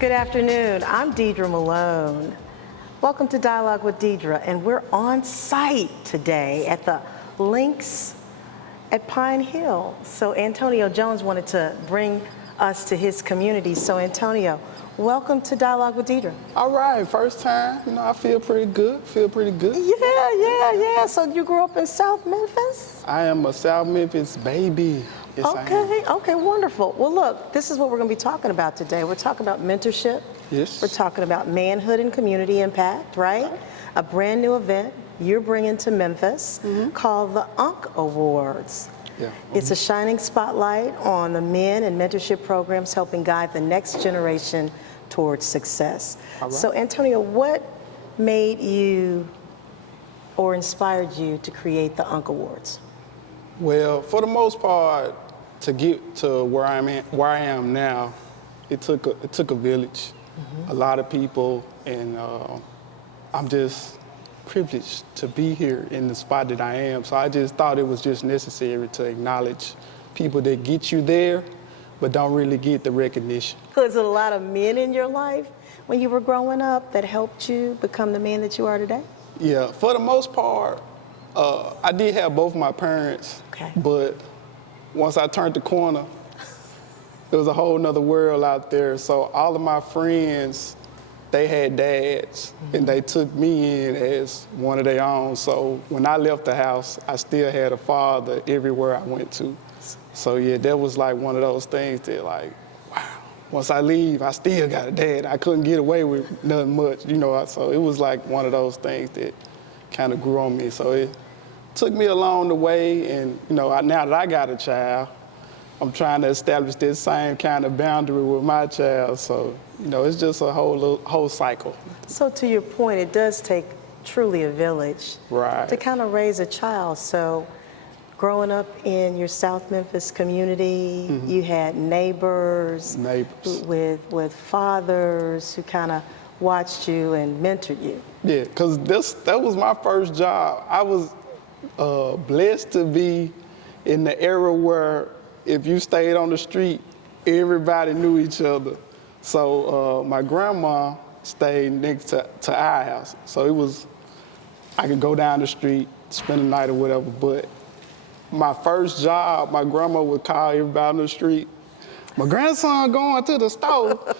Good afternoon. I'm Deidre Malone. Welcome to Dialogue with Deidre, and we're on site today at the Links at Pine Hill. So Antonio Jones wanted to bring us to his community. So Antonio, welcome to Dialogue with Deidre. All right, first time. I feel pretty good. Yeah. So you grew up in South Memphis? I am a South Memphis baby. Yes, I am. Okay, wonderful. Well, look, this is what we're going to be talking about today. We're talking about mentorship. Yes. We're talking about manhood and community impact, right? A brand new event you're bringing to Memphis called the UNC Awards. Yeah. It's a shining spotlight on the men and mentorship programs helping guide the next generation towards success. All right. So, Antonio, what made you or inspired you to create the UNC Awards? Well, for the most part, to get to where I am now, it took a village, a lot of people, and I'm just privileged to be here in the spot that I am. So I just thought it was just necessary to acknowledge people that get you there, but don't really get the recognition. Was it a lot of men in your life when you were growing up that helped you become the man that you are today? Yeah, for the most part, I did have both my parents, but once I turned the corner, there was a whole nother world out there. So all of my friends, they had dads, and they took me in as one of their own. So when I left the house, I still had a father everywhere I went to. So yeah, that was like one of those things that like, wow, once I leave, I still got a dad. I couldn't get away with nothing much, so it was like one of those things that kind of grew on me. So it took me along the way, and now that I got a child, I'm trying to establish this same kind of boundary with my child. So, it's just a whole cycle. So to your point, it does take truly a village to kind of raise a child. So growing up in your South Memphis community, you had neighbors with fathers who kind of watched you and mentored you. Yeah, because that was my first job. I was blessed to be in the era where if you stayed on the street, everybody knew each other. So my grandma stayed next to our house. So I could go down the street, spend the night or whatever. But my first job, my grandma would call everybody on the street, my grandson going to the store.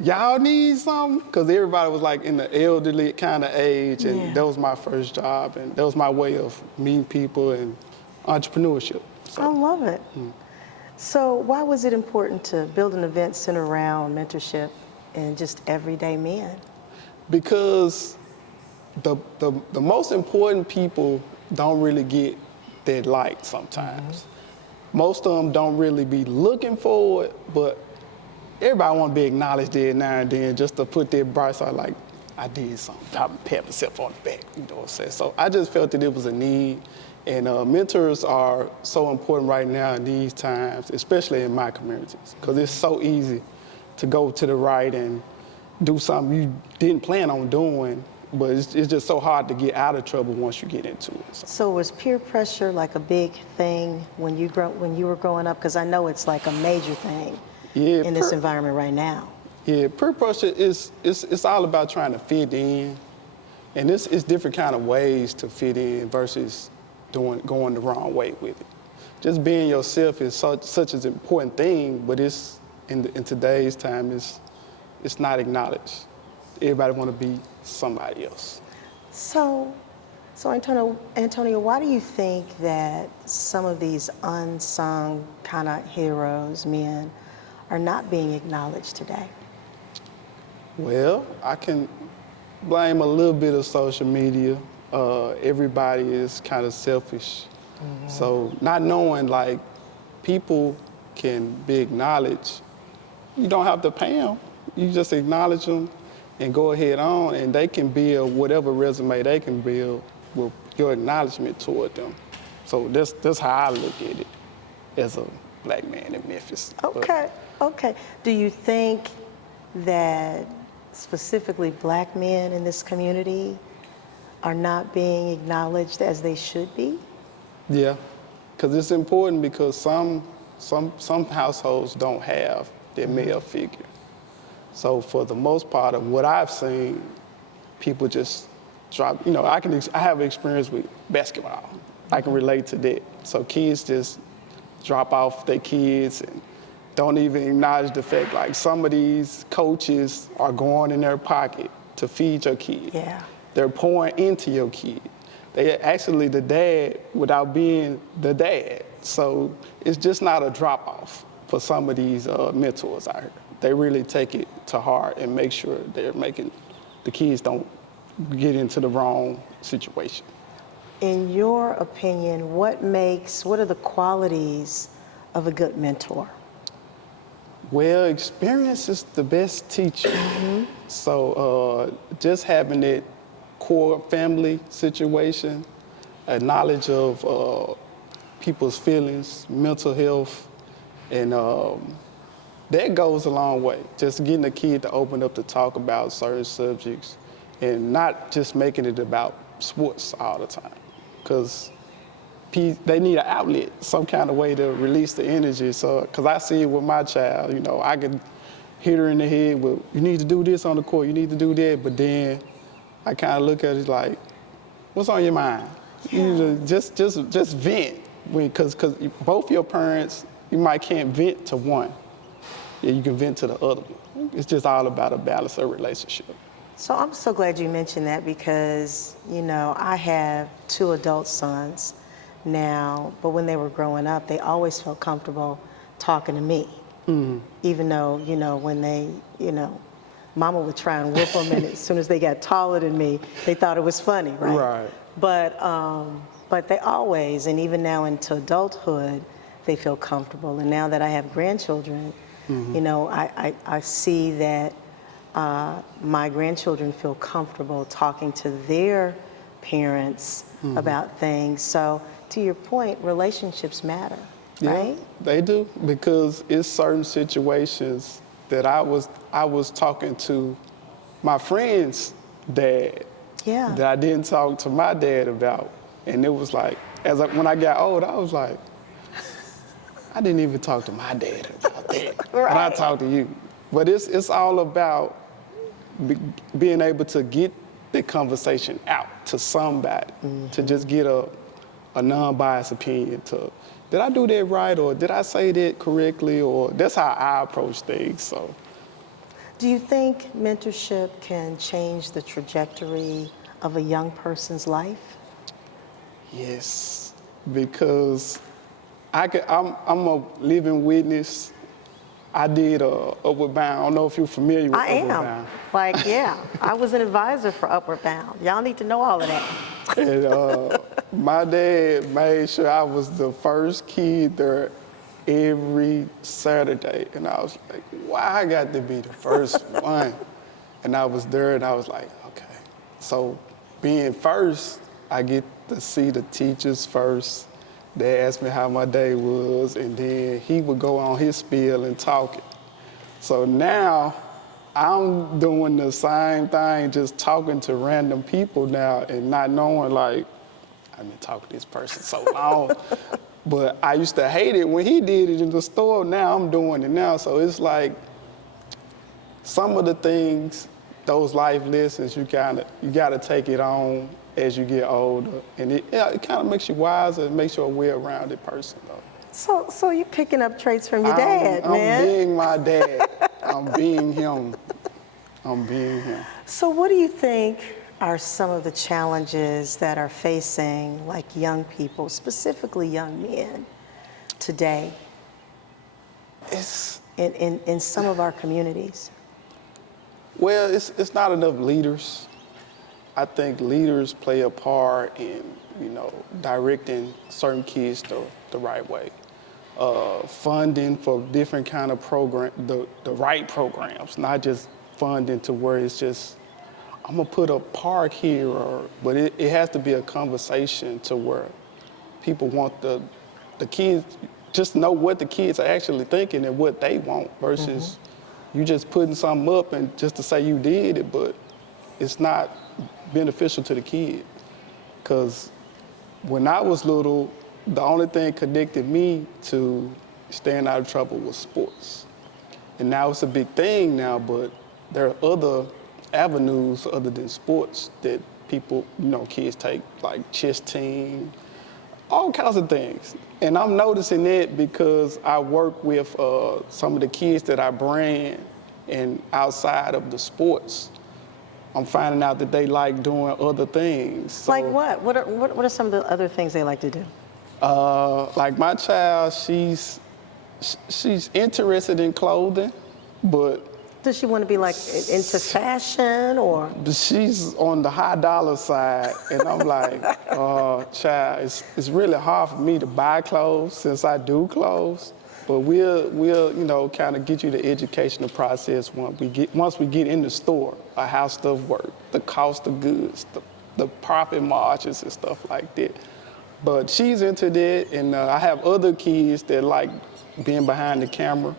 Y'all need something? Because everybody was like in the elderly kind of age, and that was my first job, and that was my way of meeting people and entrepreneurship. So. I love it. So why was it important to build an event centered around mentorship and just everyday men? Because the most important people don't really get that light sometimes. Most of them don't really be looking for it, but everybody want to be acknowledged there now and then, just to put their bright side, like, I did something, I pat myself on the back, what I'm saying? So I just felt that it was a need, and mentors are so important right now in these times, especially in my communities, because it's so easy to go to the right and do something you didn't plan on doing, but it's just so hard to get out of trouble once you get into it. So was peer pressure like a big thing when you were growing up? Because I know it's like a major thing in this environment right now. Yeah, peer pressure it's all about trying to fit in, and it's different kind of ways to fit in versus going the wrong way with it. Just being yourself is such an important thing, but it's in today's time it's not acknowledged. Everybody want to be somebody else. So Antonio, why do you think that some of these unsung kind of heroes, men, are not being acknowledged today? Well, I can blame a little bit of social media. Everybody is kind of selfish. So not knowing like people can be acknowledged, you don't have to pay them. You just acknowledge them and go ahead on, and they can build whatever resume they can build with your acknowledgement toward them. So that's how I look at it as a black man in Memphis. Okay. Do you think that specifically black men in this community are not being acknowledged as they should be? Yeah, because it's important, because some households don't have their male figure. So for the most part of what I've seen, people just drop, I have experience with basketball. I can relate to that. So kids just drop off their kids and don't even acknowledge the fact like some of these coaches are going in their pocket to feed your kid. Yeah. They're pouring into your kid. They actually the dad without being the dad. So it's just not a drop off for some of these mentors out here. They really take it to heart and make sure they're making the kids don't get into the wrong situation. In your opinion, what are the qualities of a good mentor? Well, experience is the best teacher. Mm-hmm. So just having that core family situation, a knowledge of people's feelings, mental health, and that goes a long way. Just getting a kid to open up to talk about certain subjects and not just making it about sports all the time. Because they need an outlet, some kind of way to release the energy. So, because I see it with my child, I can hit her in the head with, you need to do this on the court, you need to do that, but then I kind of look at it like, what's on your mind? Yeah. You need to just vent, because both your parents, you might can't vent to one. Yeah, you can vent to the other one. It's just all about a balanced relationship. So I'm so glad you mentioned that because, I have 2 adult sons now, but when they were growing up, they always felt comfortable talking to me. Mm-hmm. Even though, when they, mama would try and whoop them, and as soon as they got taller than me, they thought it was funny, right? Right. But they always, and even now into adulthood, they feel comfortable. And now that I have grandchildren, mm-hmm. I see that my grandchildren feel comfortable talking to their parents mm-hmm. about things. So to your point, relationships matter, right? Yeah, they do, because it's certain situations that I was talking to my friend's dad that I didn't talk to my dad about. And it was like, when I got old, I was like, I didn't even talk to my dad about that. Right. But I talked to you. But it's all about being able to get the conversation out to somebody, mm-hmm. to just get a non-biased opinion to, did I do that right, or did I say that correctly, or that's how I approach things. So, do you think mentorship can change the trajectory of a young person's life? Yes, because I'm a living witness. I did Upward Bound. I don't know if you're familiar with Upward Bound. I was an advisor for Upward Bound. Y'all need to know all of that. And my dad made sure I was the first kid there every Saturday. And I was like, why I got to be the first one? And I was there and I was like, okay. So being first, I get to see the teachers first. They asked me how my day was, and then he would go on his spiel and talk it. So now I'm doing the same thing, just talking to random people now and not knowing, like, I've been talking to this person so long. But I used to hate it when he did it in the store. Now I'm doing it now. So it's like some of the things, those life lessons, you gotta take it on as you get older, and it kind of makes you wiser. It makes you a well-rounded person, though. So you're picking up traits from your dad, man. I'm being my dad. I'm being him. I'm being him. So what do you think are some of the challenges that are facing, like, young people, specifically young men, today? It's in some of our communities. Well, it's not enough leaders. I think leaders play a part in, directing certain kids the right way. Funding for different kind of program, the right programs, not just funding to where it's just, I'm gonna put a park here, but it has to be a conversation to where people want the kids, just know what the kids are actually thinking and what they want versus you just putting something up and just to say you did it, but it's not beneficial to the kid. Because when I was little, the only thing connected me to staying out of trouble was sports. And now it's a big thing now, but there are other avenues other than sports that people, kids take, like chess team, all kinds of things. And I'm noticing it because I work with some of the kids that I brand, and outside of the sports, I'm finding out that they like doing other things. So, like what? What are some of the other things they like to do? Like my child, she's interested in clothing, but does she want to be like into fashion or? She's on the high dollar side, and I'm like, child, it's really hard for me to buy clothes since I do clothes. But we'll kind of get you the educational process once we get in the store, how stuff works, the cost of goods, the profit margins and stuff like that. But she's into that, and I have other kids that like being behind the camera,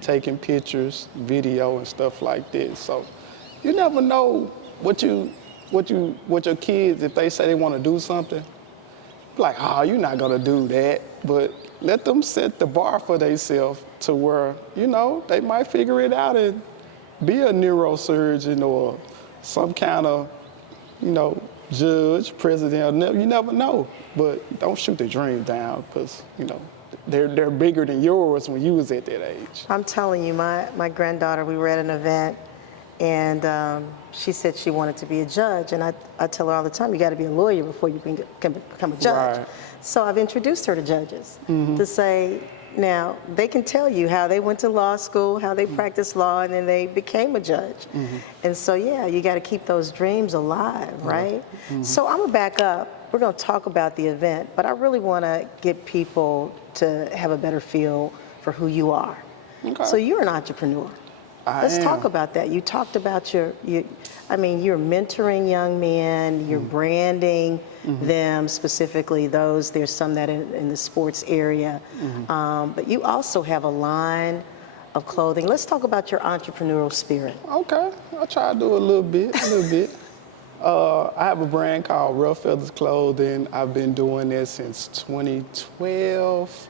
taking pictures, video, and stuff like that. So you never know what your kids, if they say they want to do something, like, oh, you're not gonna do that. But let them set the bar for themselves to where, they might figure it out and be a neurosurgeon or some kind of, judge, president. You never know. But don't shoot the dream down because, they're bigger than yours when you was at that age. I'm telling you, my granddaughter, we were at an event, and she said she wanted to be a judge. And I tell her all the time, you got to be a lawyer before you can become a judge. Right. So I've introduced her to judges to say, now, they can tell you how they went to law school, how they practiced law, and then they became a judge. And so, yeah, you got to keep those dreams alive, right? So I'm going to back up. We're going to talk about the event, but I really want to get people to have a better feel for who you are. Okay. So you're an entrepreneur. Let's talk about that. You talked about you're mentoring young men, you're branding them, specifically those, there's some that in the sports area, but you also have a line of clothing. Let's talk about your entrepreneurial spirit. Okay, I'll try to do a little bit. I have a brand called Rough Feathers Clothing. I've been doing this since 2012.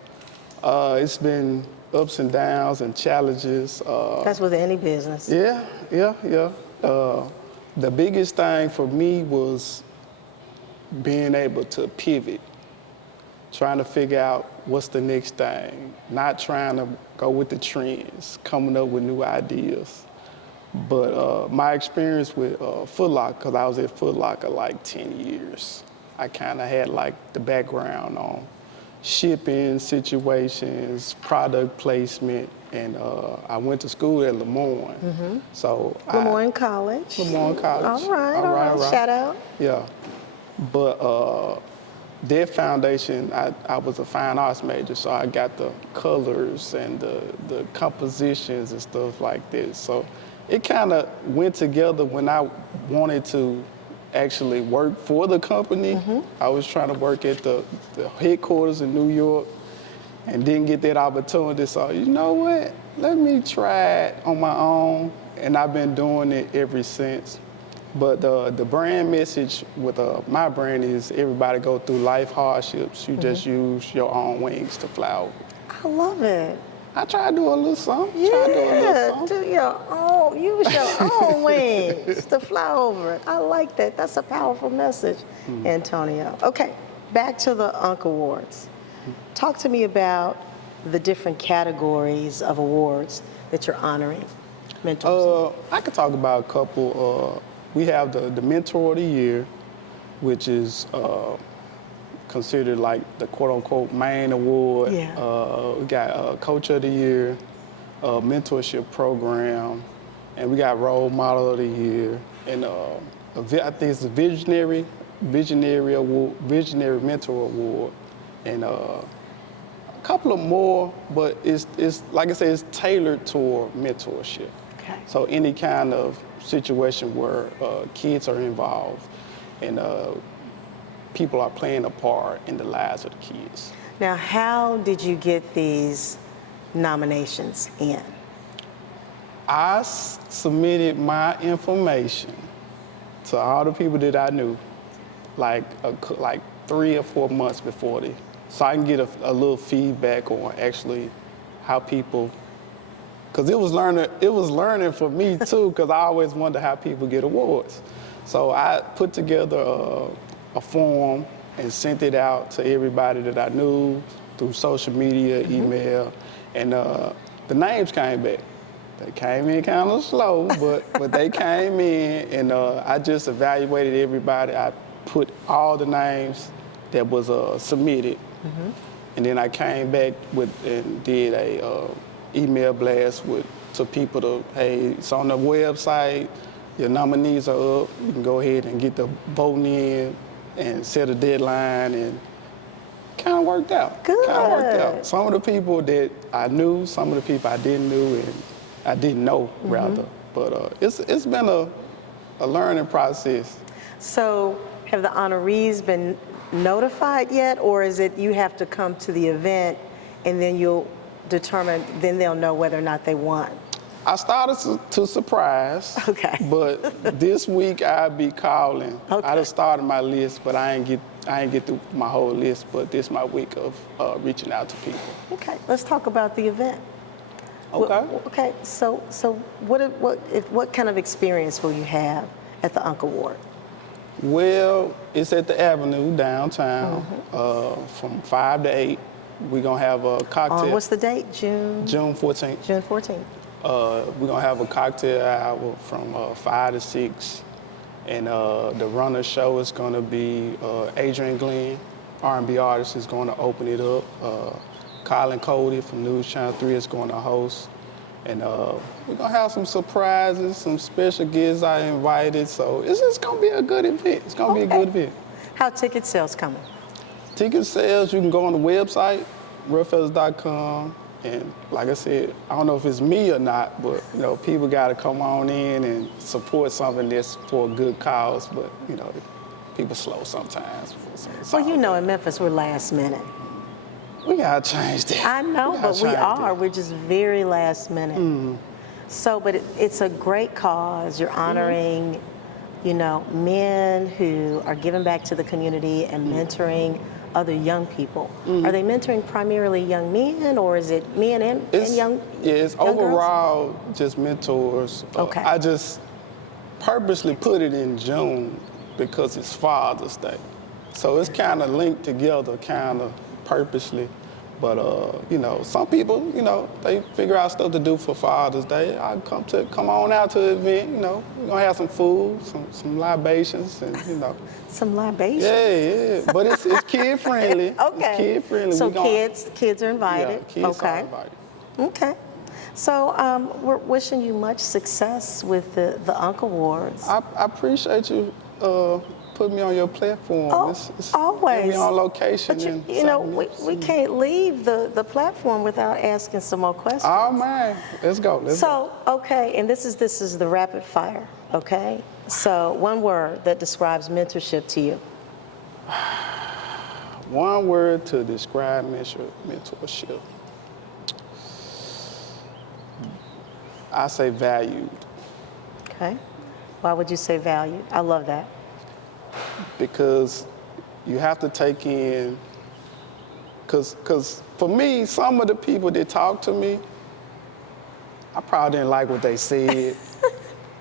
It's been ups and downs and challenges. That's with any business. Yeah. The biggest thing for me was being able to pivot, trying to figure out what's the next thing, not trying to go with the trends, coming up with new ideas. But my experience with Foot Locker, because I was at Foot Locker like 10 years, I kind of had like the background on shipping situations, product placement, and I went to school at Lemoyne. So Lemoyne College. Lemoyne College. All right. Shout out. Yeah, but that foundation, I was a fine arts major, so I got the colors and the compositions and stuff like that. So it kind of went together when I wanted to actually work for the company. I was trying to work at the headquarters in New York and didn't get that opportunity. So you know what? Let me try it on my own, and I've been doing it ever since. But the brand message with my brand is everybody go through life hardships. You just use your own wings to fly over. I love it. I try to do a little something. Yeah, use your own wings to fly over it. I like that. That's a powerful message, Antonio. Okay, back to the UNC Awards. Talk to me about the different categories of awards that you're honoring mentors. I could talk about a couple. We have the Mentor of the Year, which is considered like the quote-unquote main award. We got Coach of the Year, Mentorship Program, and we got Role Model of the Year, and I think it's the Visionary Award, Visionary Mentor Award, and a couple of more, but it's like I said, it's tailored toward mentorship. Okay. So any kind of situation where kids are involved and people are playing a part in the lives of the kids. Now, how did you get these nominations in? I submitted my information to all the people that I knew, like 3 or 4 months before so I can get a little feedback on actually how people because it was learning for me too, because I always wonder how people get awards. So I put together a form and sent it out to everybody that I knew through social media, email, and the names came back. They came in kind of slow, but they came in, and I just evaluated everybody. I put all the names that was submitted, and then I came back and did a email blast to people to, hey, it's on the website, your nominees are up, you can go ahead and get the voting in and set a deadline, and kind of worked out. Good. Kind of worked out. Some of the people that I knew, some of the people I didn't know, and I didn't know, rather. But it's been a learning process. So have the honorees been notified yet, or is it you have to come to the event and then you'll determine, then they'll know whether or not they won? I started to surprise. Okay. But this week I'll be calling. Okay. I just started my list, but I ain't get through my whole list. But this is my week of reaching out to people. Okay, let's talk about the event. Okay. Okay, so what kind of experience will you have at the UNC Award? Well, it's at the Avenue downtown from 5 to 8. We're going to have a cocktail. What's the date? June 14th. June 14th. We're going to have a cocktail hour from 5 to 6. And the runner show is going to be Adria Glenn, R&B artist, is going to open it up. Colin, Cody from News Channel 3 is going to host. And we're going to have some surprises, some special guests I invited. So it's just going to be a good event. It's going to be a good event. How ticket sales coming? Ticket sales, you can go on the website, realfellas.com. And like I said, I don't know if it's me or not, but you know, people got to come on in and support something that's for a good cause. But you know, people slow sometimes. Well, you know, in Memphis, we're last minute. We gotta change that. I know, but we are. We're just very last minute. So, but it's a great cause. You're honoring, you know, men who are giving back to the community and mentoring other young people. Are they mentoring primarily young men, or is it men and young? Yeah, it's young overall girls? just mentors. Okay. I just purposely put it in June because it's Father's Day. So it's kind of linked together, kind of purposely. But you know, some people, you know, they figure out stuff to do for Father's Day. I come on out to the event. You know, we're gonna have some food, some libations, and you know. Some libations. Yeah. But it's kid friendly. Okay. It's kid friendly. So kids are invited. Yeah, kids are invited. Okay. So we're wishing you much success with the UNC Awards. I appreciate you putting me on your platform. It's always. Me on location. But you know, we can't leave the platform without asking some more questions. Oh man, let's go. Okay, and this is the rapid fire. Okay. So one word that describes mentorship to you. One word to describe mentorship. I say valued. Okay. Why would you say valued? I love that. Because you have to take in, because for me, some of the people that talk to me, I probably didn't like what they said,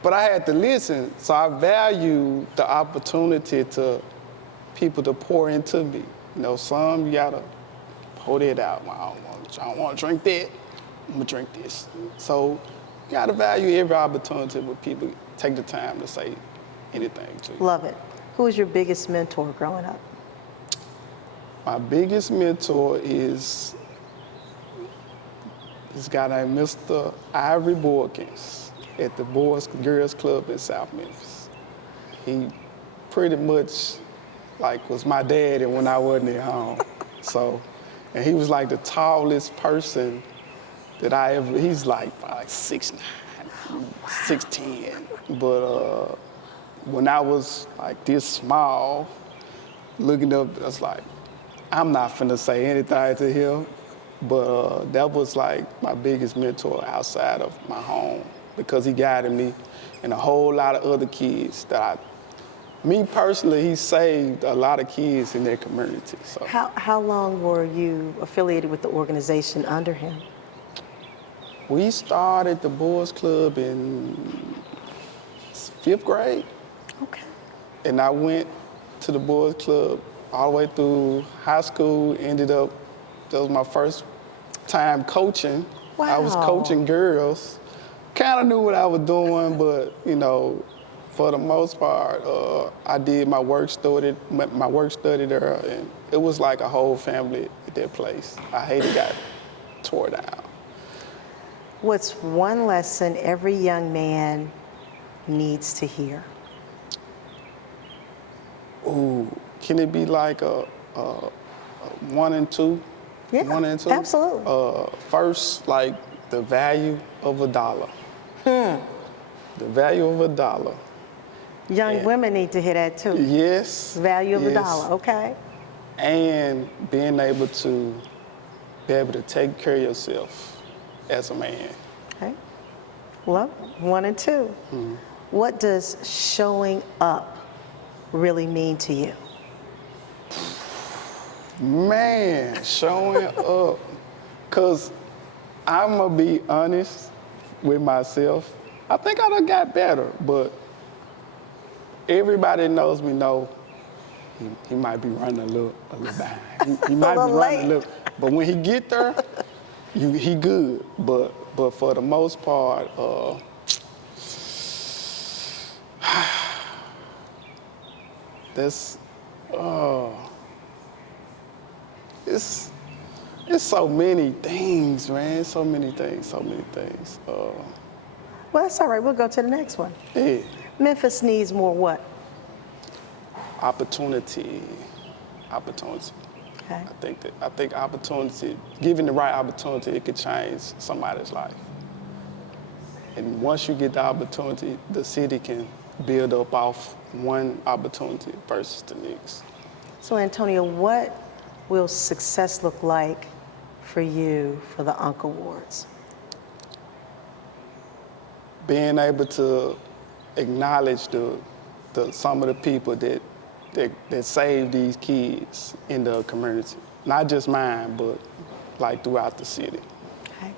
but I had to listen. So I value the opportunity to people to pour into me. You know, some you gotta pour it out. I don't want to drink that. I'm gonna drink this. So you gotta value every opportunity when people take the time to say anything to you. Love it. Who was your biggest mentor growing up? My biggest mentor is this guy named Mr. Ivory Boykins at the Boys Girls Club in South Memphis. He pretty much was my daddy when I wasn't at home. So, and he was like the tallest person that I ever, he's like 6'9", 6'10", but when I was like this small, looking up, I was like, I'm not finna say anything to him. But that was like my biggest mentor outside of my home, because he guided me and a whole lot of other kids that me personally, he saved a lot of kids in their community. So. How long were you affiliated with the organization under him? We started the boys club in 5th grade. Okay. And I went to the boys club all the way through high school, that was my first time coaching. Wow. I was coaching girls. Kind of knew what I was doing, but, for the most part, I did my work study there, and it was like a whole family at that place. I hated it got tore down. What's one lesson every young man needs to hear? Ooh, can it be like a 1 and 2? Yeah, 1 and 2? Absolutely. First, like the value of $1. The value of $1. Young women need to hear that too. Yes. Value of yes. $1, okay. And being able to take care of yourself as a man. Okay. Love 1 and 2. Mm-hmm. What does showing up really mean to you? Man, showing up. Because I'm going to be honest with myself. I think I done got better, but everybody knows me know he might be running a little behind. He might be running a little, but when he get there, he good. But for the most part, it's so many things, man. So many things. Well, that's all right. We'll go to the next one. Yeah. Memphis needs more what? Opportunity. Okay. I think opportunity, given the right opportunity, it could change somebody's life. And once you get the opportunity, the city can build up off one opportunity versus the next. So, Antonio, what will success look like for you for the UNC Awards? Being able to acknowledge some of the people that save these kids in the community. Not just mine, but like throughout the city. Okay.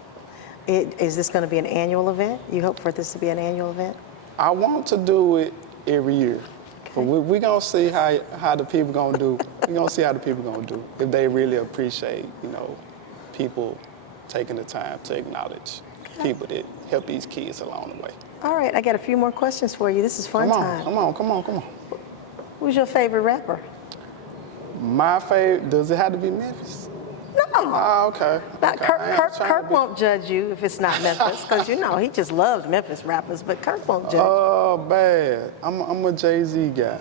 Is this going to be an annual event? You hope for this to be an annual event? I want to do it every year. Okay. But we're going to see how the people going to do. We're going to see how the people going to do. If they really appreciate, people taking the time to acknowledge people that help these kids along the way. All right, I got a few more questions for you. This is fun time. Come on. Who's your favorite rapper? My favorite, does it have to be Memphis? No. Oh, okay. Kirk won't judge you if it's not Memphis, because he just loves Memphis rappers, but Kirk won't judge. Oh, bad. I'm a Jay-Z guy.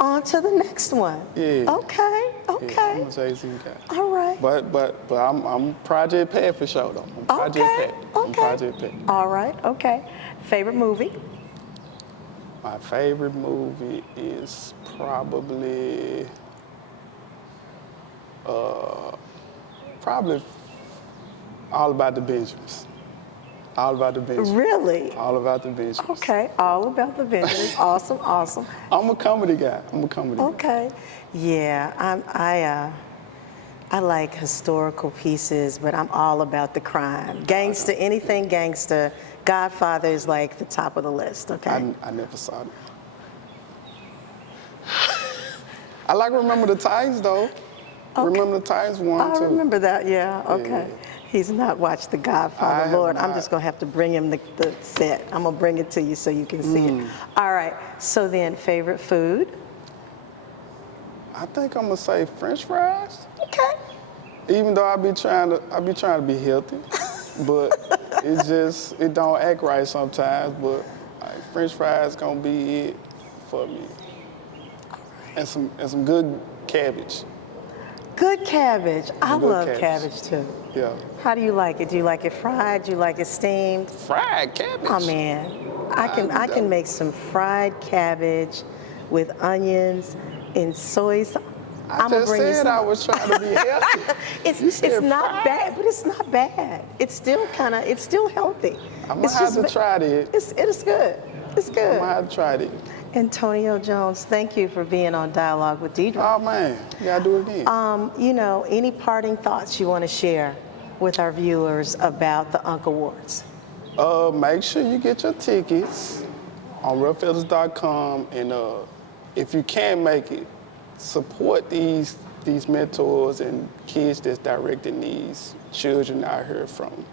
On to the next one. Yeah. Okay. Yeah, I'm a Jay-Z guy. All right. But I'm Project Pat for sure, though. I'm Project Pat. All right, okay. Favorite movie? My favorite movie is probably All About the Benjamins. Really? All About the Benjamins. Okay, All About the Benjamins. Awesome. I'm a comedy guy. Okay. Yeah, I like historical pieces, but I'm all about the crime. Gangster, anything gangster. Godfather is like the top of the list, okay? I never saw it. I like Remember the Titans, though. Okay. Remember the Titans 1, too. I remember that, yeah, okay. Yeah. He's not watched The Godfather. Lord, I'm just going to have to bring him the set. I'm going to bring it to you so you can see it. All right, so then favorite food? I think I'm going to say French fries. Okay. Even though I be trying to be healthy, but it don't act right sometimes, but French fries going to be it for me. And some good cabbage. Good cabbage. I love cabbage too. Yeah. How do you like it? Do you like it fried? Do you like it steamed? Fried cabbage. Oh man, I can make some fried cabbage with onions and soy sauce. I just said I was trying to be healthy. It's not bad, but it's not bad. It's still healthy. I'm gonna have to try it. It is good. It's good. I'm gonna have to try it. Antonio Jones, thank you for being on Dialogue with Deidre. Oh man, you gotta do it again. Any parting thoughts you want to share with our viewers about the UNC Awards? Make sure you get your tickets on roughfeathers.com, and if you can't make it, support these mentors and kids that's directing these children out here from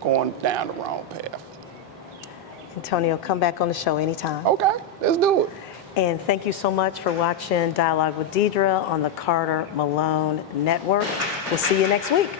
going down the wrong path. Antonio, come back on the show anytime. Okay, let's do it. And thank you so much for watching Dialogue with Deidre on the Carter Malone Network. We'll see you next week.